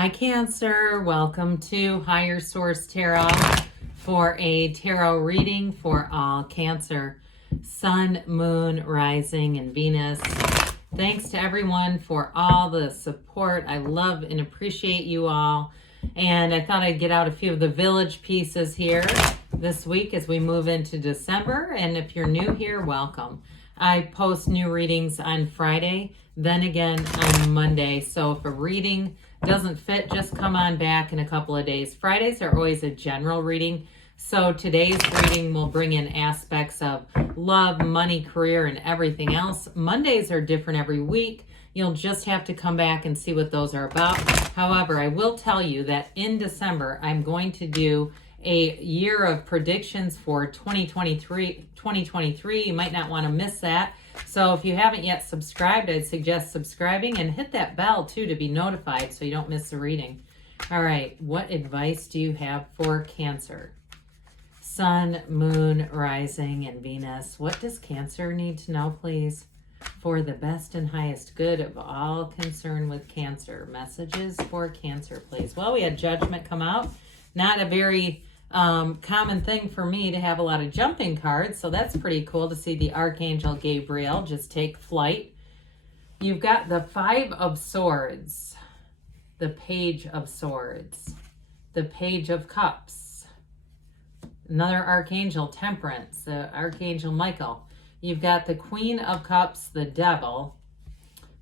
Hi Cancer, welcome to Higher Source Tarot for a tarot reading for all Cancer, Sun, Moon, Rising, and Venus. Thanks to everyone for all the support. I love and appreciate you all. And I thought I'd get out a few of the village pieces here this week as we move into December. And if you're new here, welcome. I post new readings on Friday, then again on Monday. So if a reading doesn't fit, just come on back in a couple of days. Fridays are always a general reading. So today's reading will bring in aspects of love, money, career, and everything else. Mondays are different every week. You'll just have to come back and see what those are about. However, I will tell you that in December, I'm going to do a year of predictions for 2023. You might not want to miss that. So if you haven't yet subscribed, I'd suggest subscribing and hit that bell too to be notified so you don't miss the reading. All right, what advice do you have for Cancer? Sun, Moon, Rising, and Venus. What does Cancer need to know, please? For the best and highest good of all concerned with Cancer. Messages for Cancer, please. Well, we had Judgment come out. Not a very common thing for me to have a lot of jumping cards, so that's pretty cool to see the Archangel Gabriel just take flight. You've got the Five of Swords, the Page of Swords, the Page of Cups, another Archangel, Temperance, the Archangel Michael. You've got the Queen of Cups, the Devil,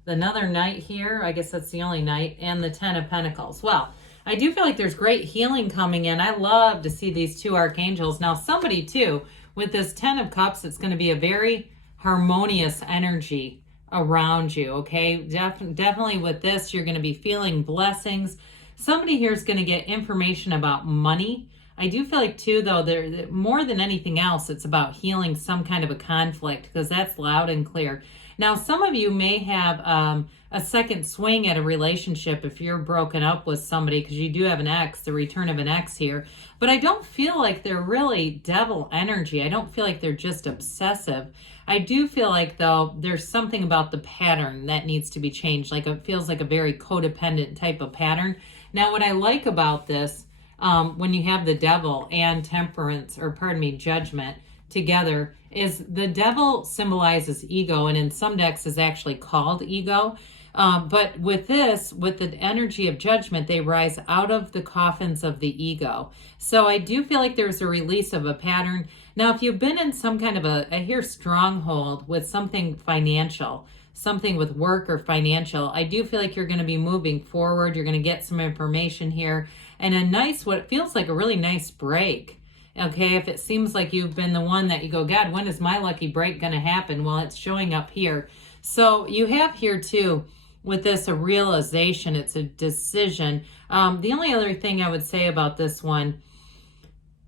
another Knight here, I guess that's the only Knight, and the Ten of Pentacles. Well, I do feel like there's great healing coming in. I love to see these two archangels. Now, somebody, too, with this Ten of Cups, it's going to be a very harmonious energy around you, okay? Definitely with this, you're going to be feeling blessings. Somebody here is going to get information about money. I do feel like, too, though, more than anything else, it's about healing some kind of a conflict because that's loud and clear. Now, some of you may have a second swing at a relationship if you're broken up with somebody because you do have an ex, the return of an ex here. But I don't feel like they're really devil energy. I don't feel like they're just obsessive. I do feel like, though, there's something about the pattern that needs to be changed. Like it feels like a very codependent type of pattern. Now, what I like about this, when you have the Devil and Temperance, or pardon me, Judgment together, is the Devil symbolizes ego, and in some decks is actually called ego. But with this, with the energy of Judgment, they rise out of the coffins of the ego. So I do feel like there's a release of a pattern. Now, if you've been in some kind of I hear stronghold with something financial, something with work or financial, I do feel like you're going to be moving forward. You're going to get some information here and a nice, what feels like a really nice break. Okay, if it seems like you've been the one that you go, God, when is my lucky break going to happen? Well, it's showing up here. So you have here too, with this, a realization. It's a decision. The only other thing I would say about this one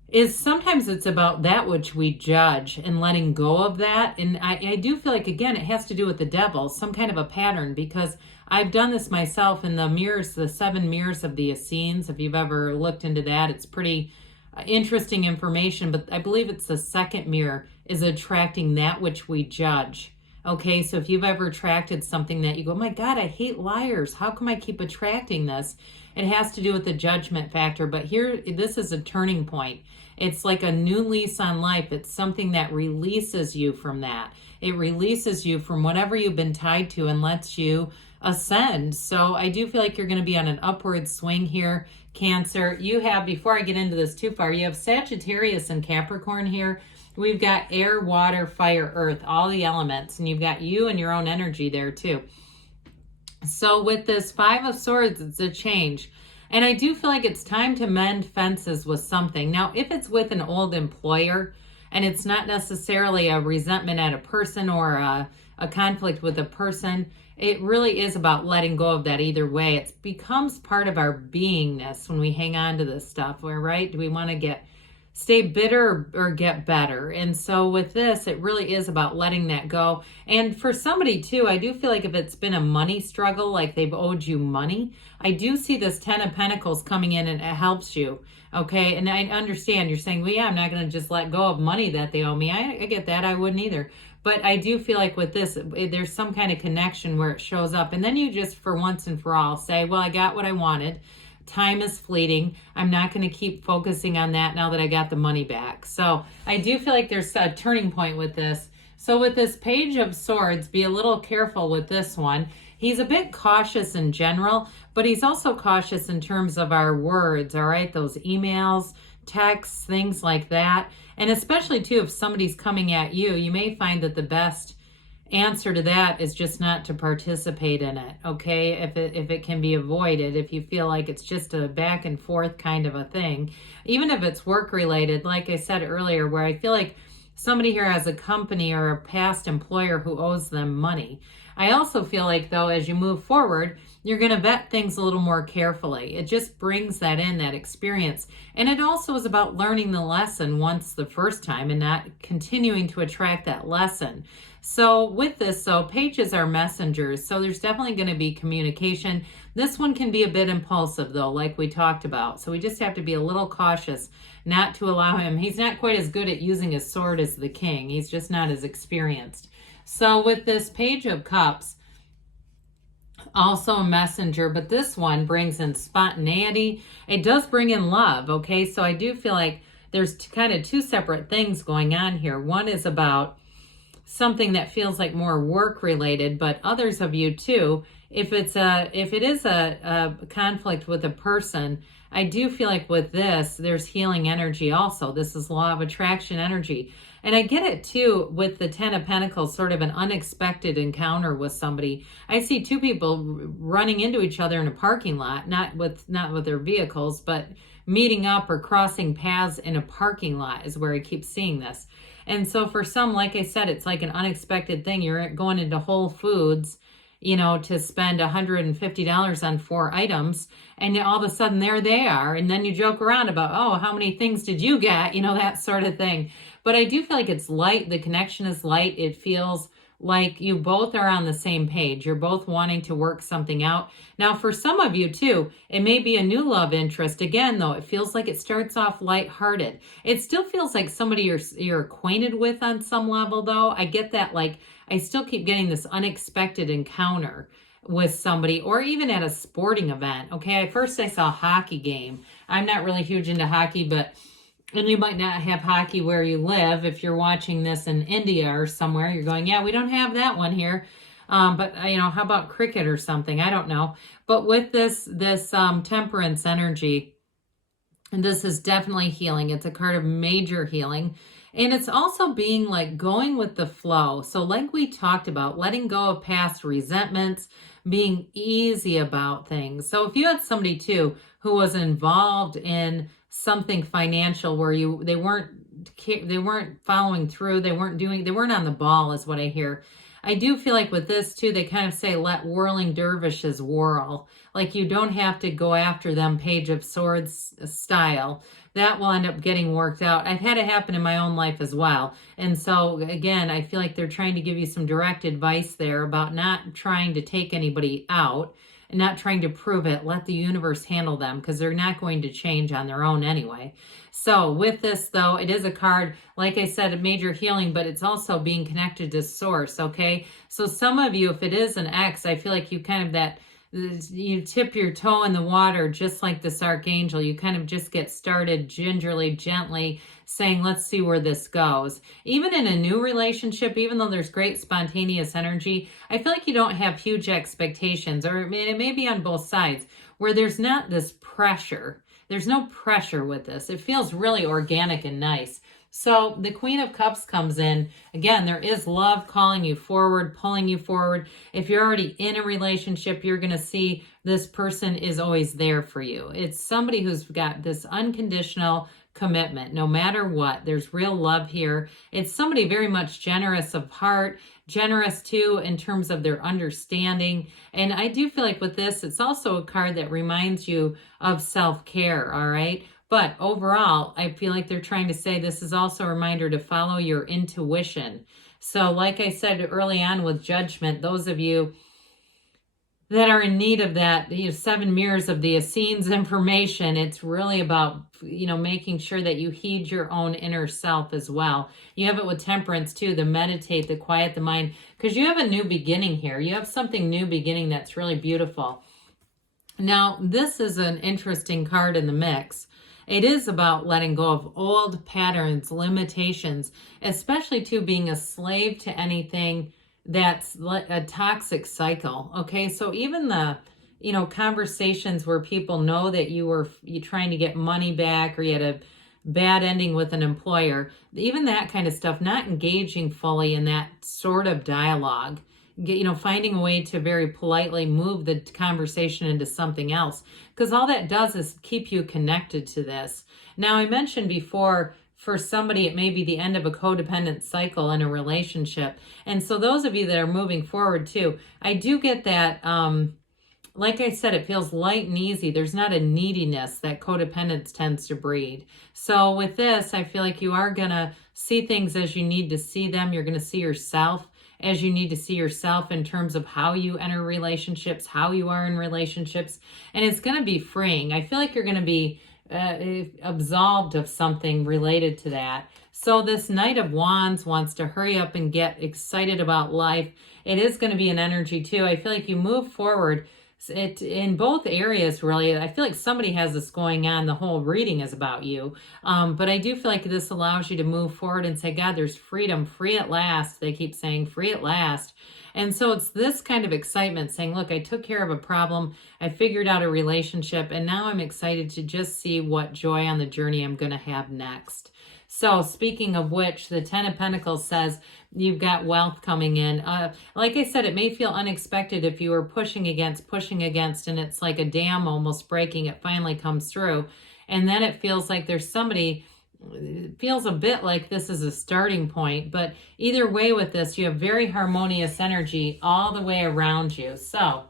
is sometimes it's about that which we judge and letting go of that. And I do feel like, again, it has to do with the Devil, some kind of a pattern, because I've done this myself in the mirrors, the 7 mirrors of the Essenes. If you've ever looked into that, it's pretty interesting information, but I believe it's the second mirror is attracting that which we judge. Okay, so if you've ever attracted something that you go, oh my God, I hate liars. How come I keep attracting this? It has to do with the judgment factor, but here, this is a turning point. It's like a new lease on life. It's something that releases you from that. It releases you from whatever you've been tied to and lets you ascend. So I do feel like you're going to be on an upward swing here, Cancer. You have, before I get into this too far, you have Sagittarius and Capricorn here. We've got air, water, fire, earth, all the elements, and you've got you and your own energy there too. So with this Five of Swords, it's a change. And I do feel like it's time to mend fences with something. Now, if it's with an old employer and it's not necessarily a resentment at a person or a conflict with a person, it really is about letting go of that either way. It becomes part of our beingness when we hang on to this stuff, right? Do we want to stay bitter or get better? And so with this, it really is about letting that go. And for somebody too, I do feel like if it's been a money struggle, like they've owed you money, I do see this Ten of Pentacles coming in and it helps you. Okay, and I understand you're saying, well, yeah, I'm not going to just let go of money that they owe me. I get that. I wouldn't either. But I do feel like with this, there's some kind of connection where it shows up. And then you just, for once and for all, say, well, I got what I wanted. Time is fleeting. I'm not going to keep focusing on that now that I got the money back. So I do feel like there's a turning point with this. So with this Page of Swords, be a little careful with this one. He's a bit cautious in general, but he's also cautious in terms of our words, all right? Those emails, texts, things like that. And especially, too, if somebody's coming at you, you may find that the best answer to that is just not to participate in it, okay? If it can be avoided, if you feel like it's just a back and forth kind of a thing, even if it's work related, like I said earlier, where I feel like somebody here has a company or a past employer who owes them money. I also feel like, though, as you move forward, you're going to vet things a little more carefully. It just brings that in, that experience. And it also is about learning the lesson once the first time and not continuing to attract that lesson. So with this, pages are messengers. So there's definitely going to be communication. This one can be a bit impulsive, though, like we talked about. So we just have to be a little cautious not to allow him. He's not quite as good at using his sword as the king. He's just not as experienced. So with this Page of Cups, also a messenger, but this one brings in spontaneity. It does bring in love, okay? So I do feel like there's kind of two separate things going on here. One is about something that feels like more work related, but others of you too, if it is a conflict with a person, I do feel like with this, there's healing energy also. This is law of attraction energy. And I get it too with the Ten of Pentacles, sort of an unexpected encounter with somebody. I see two people running into each other in a parking lot, not with their vehicles, but meeting up or crossing paths in a parking lot is where I keep seeing this. And so for some, like I said, it's like an unexpected thing. You're going into Whole Foods, to spend $150 on 4 items, and all of a sudden there they are. And then you joke around about, oh, how many things did you get? That sort of thing. But I do feel like it's light. The connection is light. It feels like you both are on the same page. You're both wanting to work something out. Now, for some of you too, it may be a new love interest. Again, though, it feels like it starts off lighthearted. It still feels like somebody you're acquainted with on some level, though. I get that, like, I still keep getting this unexpected encounter with somebody, or even at a sporting event. Okay, at first I saw a hockey game. I'm not really huge into hockey, and you might not have hockey where you live. If you're watching this in India or somewhere, you're going, yeah, we don't have that one here. But how about cricket or something? I don't know. But with this temperance energy, and this is definitely healing. It's a card of major healing. And it's also being like going with the flow. So like we talked about, letting go of past resentments, being easy about things. So if you had somebody too who was involved in something financial where they weren't following through, they weren't on the ball is what I hear. I do feel like with this too, they kind of say, let whirling dervishes whirl. Like you don't have to go after them Page of Swords style. That will end up getting worked out. I've had it happen in my own life as well. And so again, I feel like they're trying to give you some direct advice there about not trying to take anybody out and not trying to prove it. Let the universe handle them, because they're not going to change on their own anyway. So with this, though, it is a card, like I said, a major healing, but it's also being connected to source, okay? So some of you, if it is an ex, I feel like you kind of you tip your toe in the water, just like this archangel. You kind of just get started gingerly, gently, saying, let's see where this goes. Even in a new relationship, even though there's great spontaneous energy, I feel like you don't have huge expectations, or it may be on both sides, where there's not this pressure. There's no pressure with this. It feels really organic and nice. So the Queen of Cups comes in. Again, there is love calling you forward, pulling you forward. If you're already in a relationship, you're going to see this person is always there for you. It's somebody who's got this unconditional commitment, no matter what. There's real love here. It's somebody very much generous of heart, generous too in terms of their understanding. And I do feel like with this, it's also a card that reminds you of self-care, all right? But overall, I feel like they're trying to say this is also a reminder to follow your intuition. So like I said early on with Judgment, those of you that are in need of that, 7 mirrors of the Essenes information. It's really about, making sure that you heed your own inner self as well. You have it with Temperance too, the meditate, the quiet the mind, because you have a new beginning here. You have something new beginning that's really beautiful. Now, this is an interesting card in the mix. It is about letting go of old patterns, limitations, especially to being a slave to anything that's a toxic cycle. Okay, so even the conversations where people know that you trying to get money back, or you had a bad ending with an employer, even that kind of stuff, not engaging fully in that sort of dialogue, finding a way to very politely move the conversation into something else, because all that does is keep you connected to this. Now, I mentioned before, for somebody, it may be the end of a codependent cycle in a relationship. And so those of you that are moving forward too, I do get that, like I said, it feels light and easy. There's not a neediness that codependence tends to breed. So with this, I feel like you are going to see things as you need to see them. You're going to see yourself as you need to see yourself in terms of how you enter relationships, how you are in relationships. And it's going to be freeing. I feel like you're going to be absolved of something related to that. So this Knight of Wands wants to hurry up and get excited about life. It is going to be an energy too. I feel like you move forward in both areas, really. I feel like somebody has this going on. The whole reading is about you. But I do feel like this allows you to move forward and say, God, there's freedom, free at last. They keep saying free at last. And so it's this kind of excitement saying, look, I took care of a problem. I figured out a relationship. And now I'm excited to just see what joy on the journey I'm going to have next. So speaking of which, the 10 of Pentacles says you've got wealth coming in. Like I said, it may feel unexpected if you were pushing against, and it's like a dam almost breaking. It finally comes through. And then it feels like there's somebody, it feels a bit like this is a starting point. But either way with this, you have very harmonious energy all the way around you. So,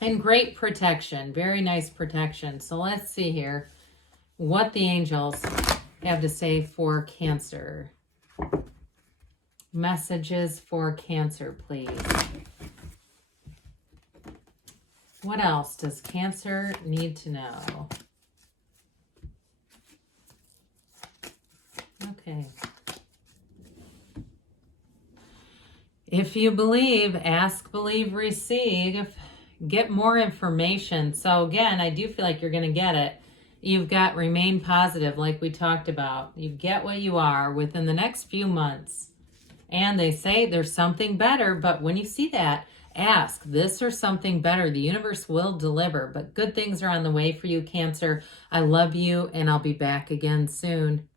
and great protection, very nice protection. So let's see here what the angels have to say for Cancer. Messages for Cancer, please. What else does Cancer need to know? Okay. If you believe, ask, believe, receive. Get more information. So again, I do feel like you're going to get it. You've got remain positive, like we talked about. You get what you are within the next few months. And they say there's something better, but when you see that, ask this or something better. The universe will deliver, but good things are on the way for you, Cancer. I love you, and I'll be back again soon.